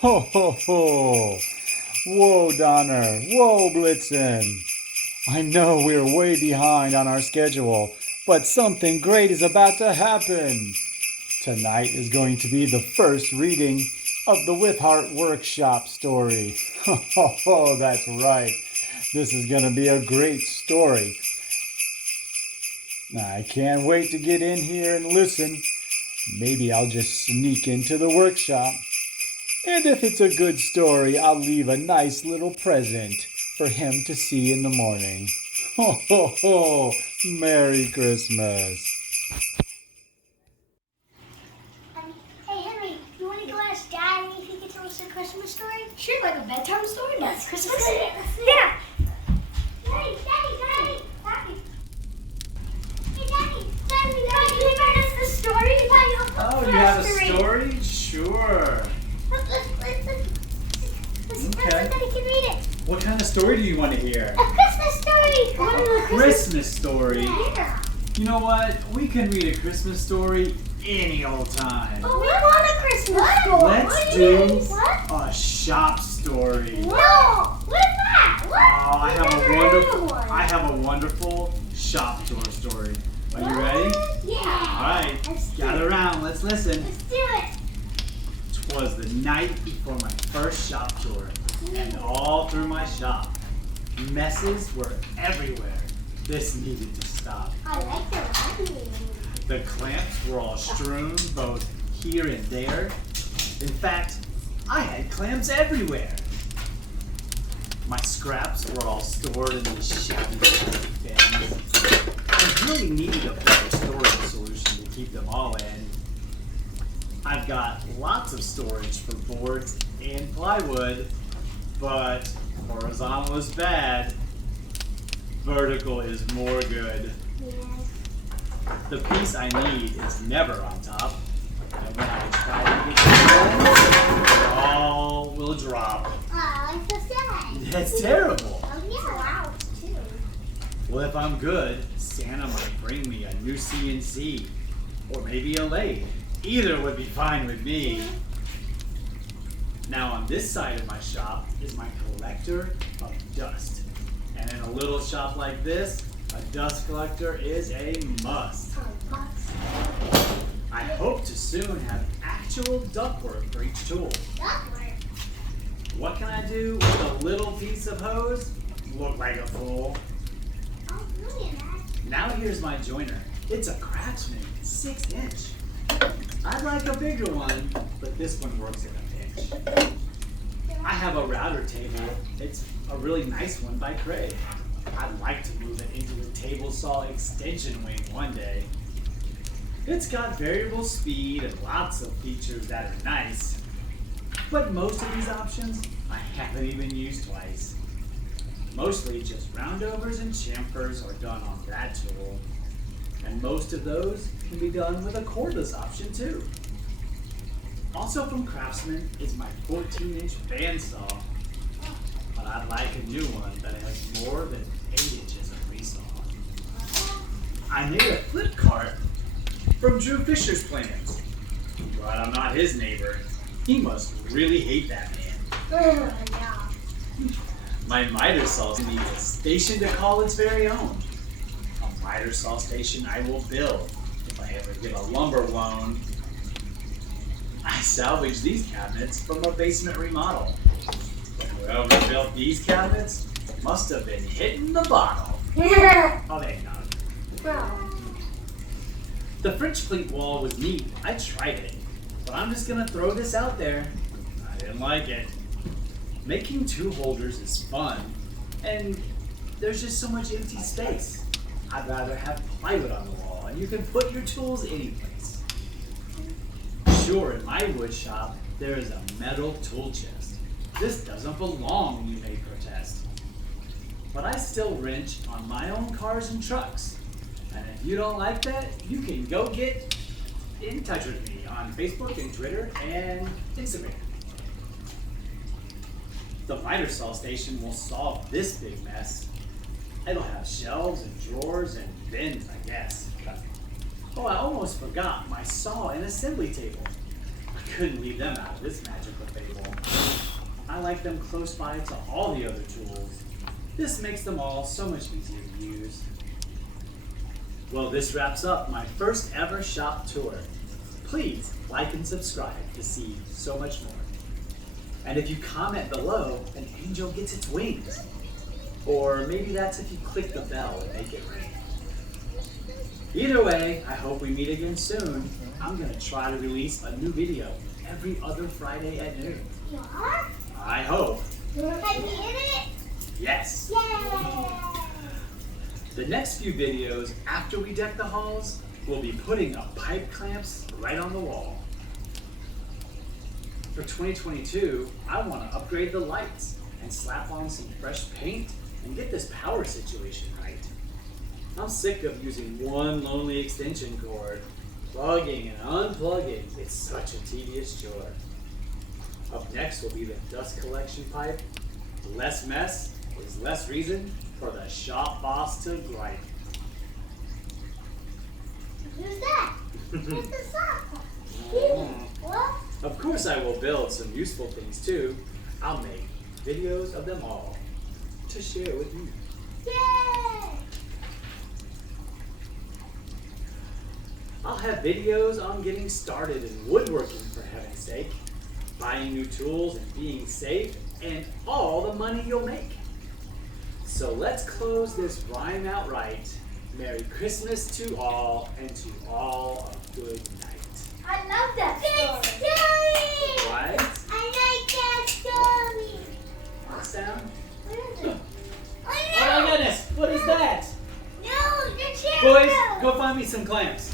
Ho, ho, ho! Whoa, Donner! Whoa, Blitzen! I know we're way behind on our schedule, but something great is about to happen. Tonight is going to be the first reading of the With Heart Workshop story. Ho, ho, ho, that's right. This is going to be a great story. I can't wait to get in here and listen. Maybe I'll just sneak into the workshop. And if it's a good story, I'll leave a nice little present for him to see in the morning. Ho, ho, ho! Merry Christmas! Hey, Henry, you want to go ask Dad if he can tell us a Christmas story? Sure, like a bedtime story? That's Christmas. Yeah. Daddy, Daddy. Hey, Daddy, can you read us the story? Oh, you have a story? Sure. Let's Okay. Daddy can read it. What kind of story do you want to hear? A Christmas story. A Christmas story? Yeah. You know what? We can read a Christmas story any old time. But we want a Christmas story. Let's do What? a shop story. No. What is that? What? Oh, One. I have a wonderful shop door story. Are you ready? Yeah. All right, Let's do gather it. around. Let's listen. Let's do it. 'Twas the night before my first shop tour, and all through my shop, messes were everywhere. This needed to stop. I like the lighting. The clamps were all strewn both here and there. In fact, I had clamps everywhere. My scraps were all stored in these shabby plastic bins. I really needed a better storage solution to keep them all in. I've got lots of storage for boards and plywood, but horizontal is bad. Vertical is more good. The piece I need is never on top, and when I try to get it going, it all will drop. Oh, I'm so sad. That's terrible. Oh, yeah. Wow, too. Well, if I'm good, Santa might bring me a new CNC, or maybe a lathe. Either would be fine with me. Now on this side of my shop is my collector of dust. And in a little shop like this, a dust collector is a must. I hope to soon have actual ductwork for each tool. What can I do with a little piece of hose? Look like a fool. Now here's my joiner. It's a Craftsman 6-inch. I'd like a bigger one, but this one works in a pinch. I have a router table. It's a really nice one by Craig. I'd like to move it into a table saw extension wing one day. It's got variable speed and lots of features that are nice. But most of these options I haven't even used twice. Mostly just roundovers and chamfers are done on that tool. And most of those can be done with a cordless option too. Also from Craftsman is my 14-inch bandsaw. But I'd like a new one that has more than 8 inches of resaw. I made a flip cart from Drew Fisher's plans. But I'm not his neighbor. He must really hate that man. My miter saw needs a station to call its very own. A miter saw station I will build if I ever get a lumber loan. I salvaged these cabinets from a basement remodel. But whoever built these cabinets must have been hitting the bottle. Oh, they know. The French pleat wall was neat. I tried it. But I'm just gonna throw this out there. I didn't like it. Making tool holders is fun, and there's just so much empty space. I'd rather have plywood on the wall, and you can put your tools anyplace. Sure, in my wood shop, there is a metal tool chest. This doesn't belong, you may protest. But I still wrench on my own cars and trucks. And if you don't like that, you can go get in touch with me on Facebook and Twitter and Instagram. The miter saw station will solve this big mess. It'll have shelves and drawers and bins, I guess. Oh, I almost forgot my saw and assembly table. I couldn't leave them out of this magical fable. like them close by to all the other tools. This makes them all so much easier to use. Well, this wraps up my first ever shop tour. Please like and subscribe to see so much more. And if you comment below, an angel gets its wings. Or maybe that's if you click the bell and make it ring. Either way, I hope we meet again soon. I'm gonna try to release a new video every other Friday at noon. You are? I hope. Can we hit it? Yes. Yay! The next few videos after we deck the halls, we'll be putting up pipe clamps right on the wall. For 2022, I want to upgrade the lights and slap on some fresh paint and get this power situation right. I'm sick of using one lonely extension cord, plugging and unplugging. It's such a tedious chore. Up next will be the dust collection pipe. Less mess is less reason for the shop boss to gripe. Who's that? Where's the sock? What? Of course I will build some useful things too. I'll make videos of them all to share with you. Yay! I'll have videos on getting started in woodworking, for heaven's sake, buying new tools and being safe, and all the money you'll make. So let's close this rhyme out right. Merry Christmas to all, and to all a good night. I love that story! Right? I like that story! What sound? What is it? Oh my goodness, what is that? No, the chair! Boys, go find me some clamps.